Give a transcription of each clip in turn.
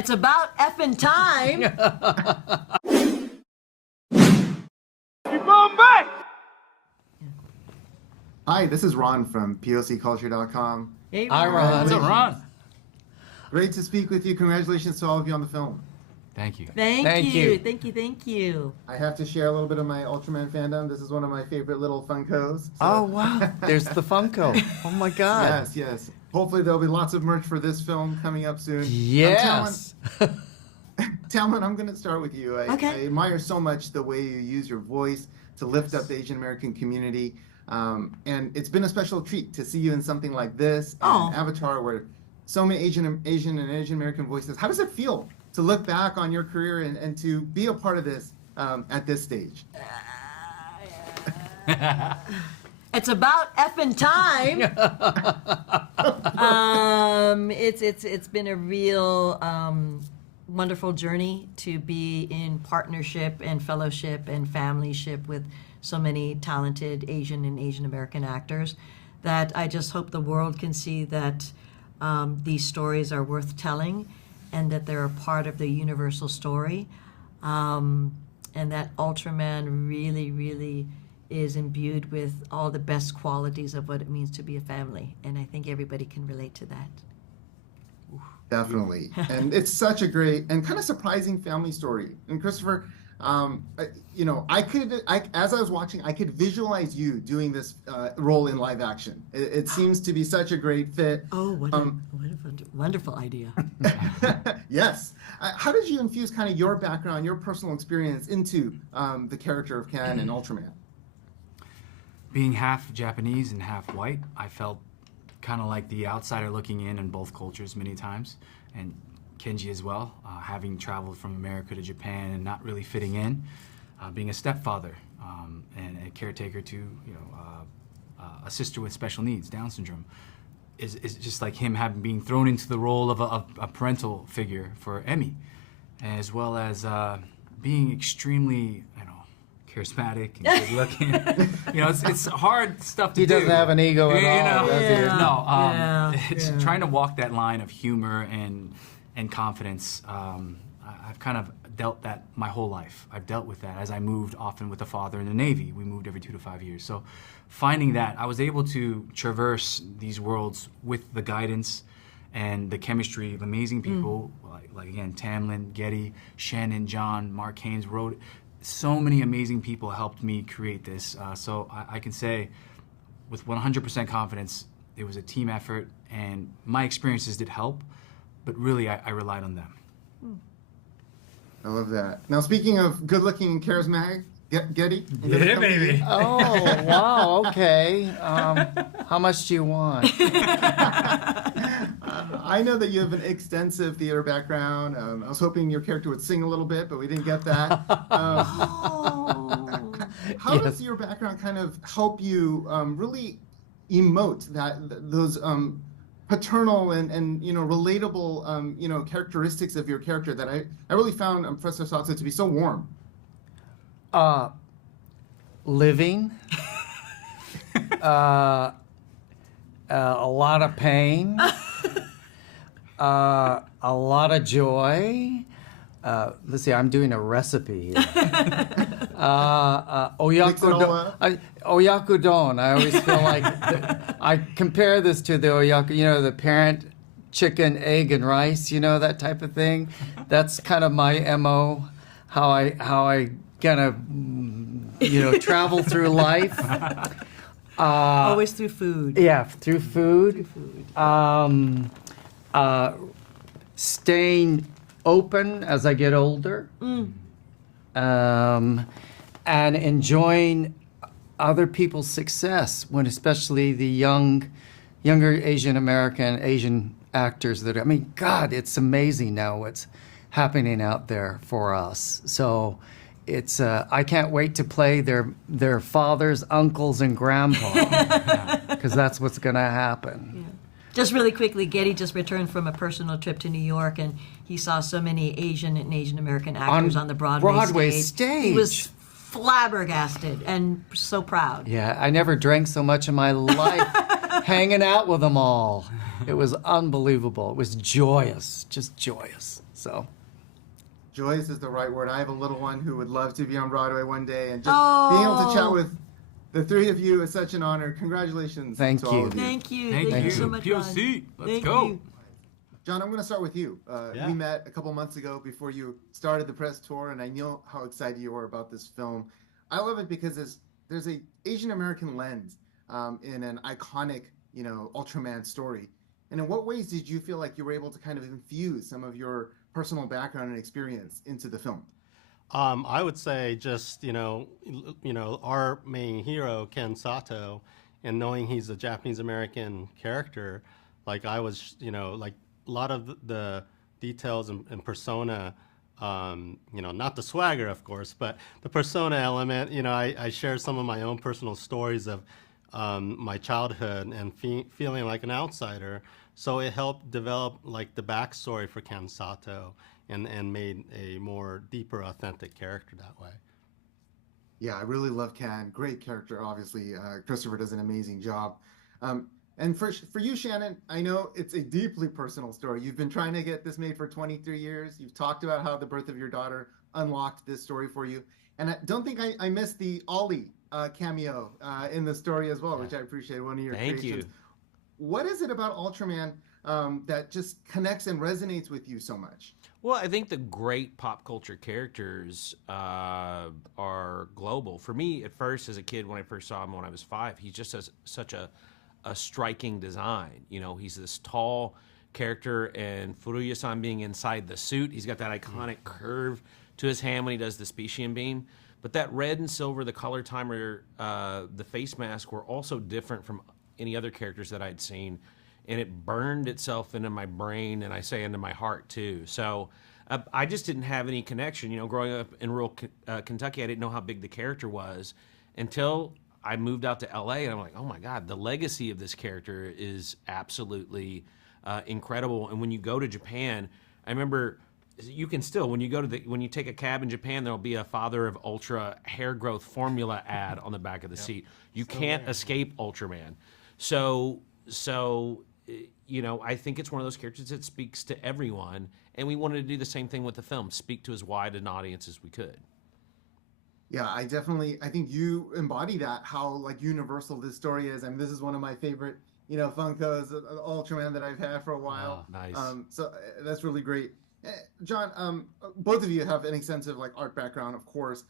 It's about effing time. Hi, this is Ron from POCculture.com. Hey, Hi, Ron. What's up, Ron? Great to speak with you. Congratulations to all of you on the film. Thank you. Thank you. I have to share a little bit of my Ultraman fandom. This is one of my favorite little Funkos. So- Oh, wow. There's the Funko. Oh, my God. Yes, yes. Hopefully there'll be lots of merch for this film coming up soon. Yes. Tamlyn, I'm going to start with you. I admire so much the way you use your voice to lift up the Asian American community. And it's been a special treat to see you in something like this, and Avatar, where so many Asian and Asian American voices. How does it feel to look back on your career and to be a part of this at this stage? It's about effing time. It's been a real wonderful journey to be in partnership and fellowship and familyship with so many talented Asian and Asian American actors that I just hope the world can see that these stories are worth telling and that they're a part of the universal story, and that Ultraman really, really is imbued with all the best qualities of what it means to be a family. And I think everybody can relate to that. Definitely. And it's such a great and kind of surprising family story. And Christopher, as I was watching, I could visualize you doing this role in live action. It seems to be such a great fit. Oh, what a wonderful idea. Yes. How did you infuse kind of your background, your personal experience into the character of Ken and Ultraman? Being half Japanese and half white, I felt kind of like the outsider looking in both cultures many times, and Kenji as well, having traveled from America to Japan and not really fitting in, being a stepfather and a caretaker to a sister with special needs, Down syndrome, is just like him being thrown into the role of a parental figure for Emmy, as well as being extremely charismatic and good looking. It's hard stuff to do. He doesn't have an ego at all, does he? No. It's trying to walk that line of humor and confidence. I've kind of dealt that my whole life. I've dealt with that as I moved often with a father in the Navy. We moved every 2 to 5 years. So finding that, I was able to traverse these worlds with the guidance and the chemistry of amazing people, like again, Tamlyn, Gedde, Shannon, John, Marc, Haimes wrote. So many amazing people helped me create this. So I can say with 100% confidence, it was a team effort, and my experiences did help, but really I relied on them. I love that. Now, speaking of good-looking and charismatic, Gedde? Yeah, baby. Oh, wow, okay. How much do you want? I know that you have an extensive theater background. I was hoping your character would sing a little bit, but we didn't get that. How does your background kind of help you really emote those paternal and relatable characteristics of your character that I really found Professor Sato to be so warm? Living. A lot of pain. A lot of joy. Let's see, I'm doing a recipe here. Oyakudon. I always feel like I compare this to the oyaku, the parent chicken, egg, and rice, that type of thing. That's kind of my MO, how I kind of, travel through life. Always through food. Yeah, through food. Staying open as I get older, and enjoying other people's success, when especially the younger Asian American, Asian actors God, it's amazing now what's happening out there for us. So it's I can't wait to play their fathers, uncles, and grandpa, because that's what's going to happen. Yeah. Just really quickly, Gedde just returned from a personal trip to New York, and he saw so many Asian and Asian American actors on the Broadway stage. He was flabbergasted and so proud. Yeah, I never drank so much in my life, hanging out with them all. It was unbelievable. It was joyous, just joyous. So. Joyous is the right word. I have a little one who would love to be on Broadway one day, and just being able to chat with the three of you is such an honor. Congratulations to all of you. Thank you. Thank you so much, Ron. POC. Let's Thank go. you. John, I'm going to start with you. Yeah. We met a couple months ago before you started the press tour, and I know how excited you are about this film. I love it because there's a Asian American lens in an iconic, Ultraman story. And in what ways did you feel like you were able to kind of infuse some of your personal background and experience into the film? I would say just our main hero Ken Sato, and knowing he's a Japanese American character, like I was, like a lot of the details and persona, not the swagger, of course, but the persona element. I shared some of my own personal stories of my childhood and feeling like an outsider. So it helped develop like the backstory for Ken Sato and made a more deeper, authentic character that way. Yeah, I really love Ken. Great character, obviously. Christopher does an amazing job. And for you, Shannon, I know it's a deeply personal story. You've been trying to get this made for 23 years. You've talked about how the birth of your daughter unlocked this story for you. And I don't think I missed the Ollie cameo in the story as well, which I appreciate. One of your Thank creations. you. What is it about Ultraman that just connects and resonates with you so much? Well, I think the great pop culture characters are global. For me, at first, as a kid, when I first saw him when I was 5, he just has such a striking design. He's this tall character, and Furuya-san being inside the suit, he's got that iconic curve to his hand when he does the specium beam. But that red and silver, the color timer, the face mask were also different from any other characters that I'd seen. And it burned itself into my brain, and I say into my heart too. So I just didn't have any connection. Growing up in rural Kentucky, I didn't know how big the character was until I moved out to LA, and I'm like, oh my God, the legacy of this character is absolutely incredible. And when you go to Japan, I remember you can still, when you take a cab in Japan, there'll be a Father of Ultra hair growth formula ad on the back of the seat. You can't escape Ultraman. So I think it's one of those characters that speaks to everyone, and we wanted to do the same thing with the film, speak to as wide an audience as we could. Yeah, I think you embody that, how like universal this story is. I mean, this is one of my favorite, Funkos, Ultraman that I've had for a while. Oh, nice. So that's really great. John, both of you have an extensive like art background, of course.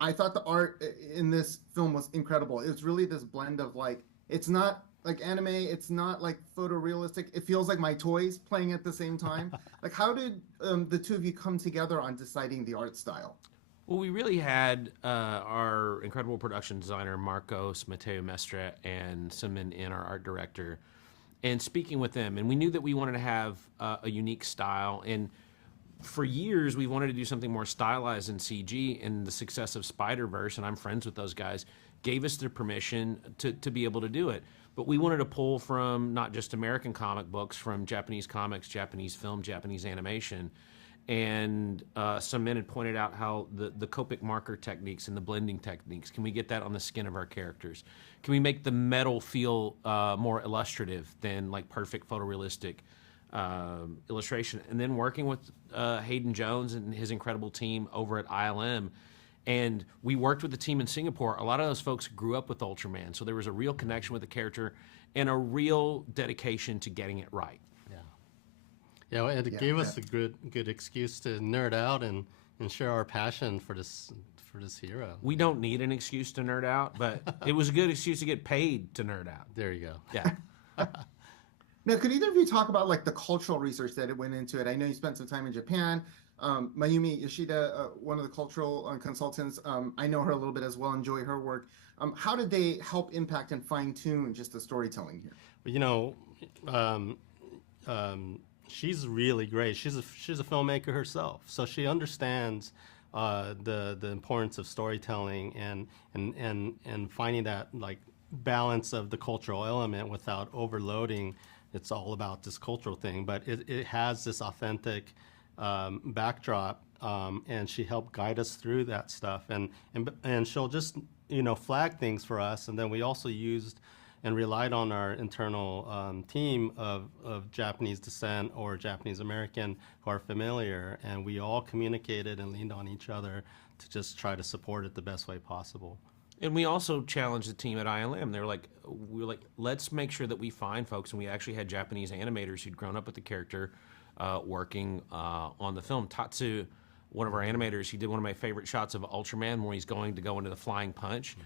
I thought the art in this film was incredible. It's really this blend of like, it's not like anime, it's not like photorealistic. It feels like my toys playing at the same time. Like, how did the two of you come together on deciding the art style? Well, we really had our incredible production designer, Marcos, Mateo Mestre, and Simon in our art director, and speaking with them. And we knew that we wanted to have a unique style. And for years, we wanted to do something more stylized in CG, and the success of Spider-Verse, and I'm friends with those guys, gave us the permission to be able to do it. But we wanted to pull from not just American comic books, from Japanese comics, Japanese film, Japanese animation. And some men had pointed out how the Copic marker techniques and the blending techniques, can we get that on the skin of our characters? Can we make the metal feel more illustrative than like perfect photorealistic illustration? And then working with Hayden Jones and his incredible team over at ILM, and we worked with the team in Singapore. A lot of those folks grew up with Ultraman, so there was a real connection with the character and a real dedication to getting it right. Yeah, it gave us a good excuse to nerd out and share our passion for this hero. We don't need an excuse to nerd out, but it was a good excuse to get paid to nerd out. There you go. Yeah. Now, could either of you talk about like the cultural research that it went into it? I know you spent some time in Japan. Mayumi Yoshida, one of the cultural consultants, I know her a little bit as well, enjoy her work. How did they help impact and fine tune just the storytelling here? She's really great. She's a filmmaker herself, so she understands the importance of storytelling and finding that like balance of the cultural element without overloading. It's all about this cultural thing, but it has this authentic backdrop, and she helped guide us through that stuff, and she'll just flag things for us, and then we also used and relied on our internal team of Japanese descent or Japanese American who are familiar, and we all communicated and leaned on each other to just try to support it the best way possible. And we also challenged the team at ILM. They were like, let's make sure that we find folks, and we actually had Japanese animators who'd grown up with the character working on the film. Tatsu, one of our animators, he did one of my favorite shots of Ultraman where he's going to go into the flying punch.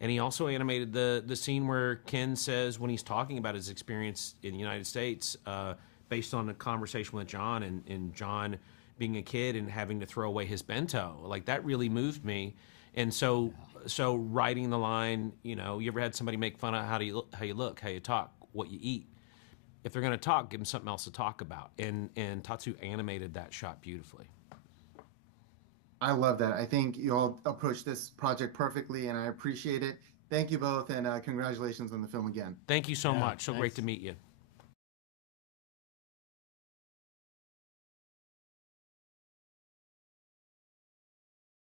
And he also animated the scene where Ken says, when he's talking about his experience in the United States, based on a conversation with John, and John being a kid and having to throw away his bento. Like, that really moved me. And so writing the line, you ever had somebody make fun of how you look, how you talk, what you eat? If they're going to talk, give them something else to talk about. And Tatsu animated that shot beautifully. I love that. I think you all approached this project perfectly, and I appreciate it. Thank you both, and congratulations on the film again. Thank you so much. So Thanks. great to meet you.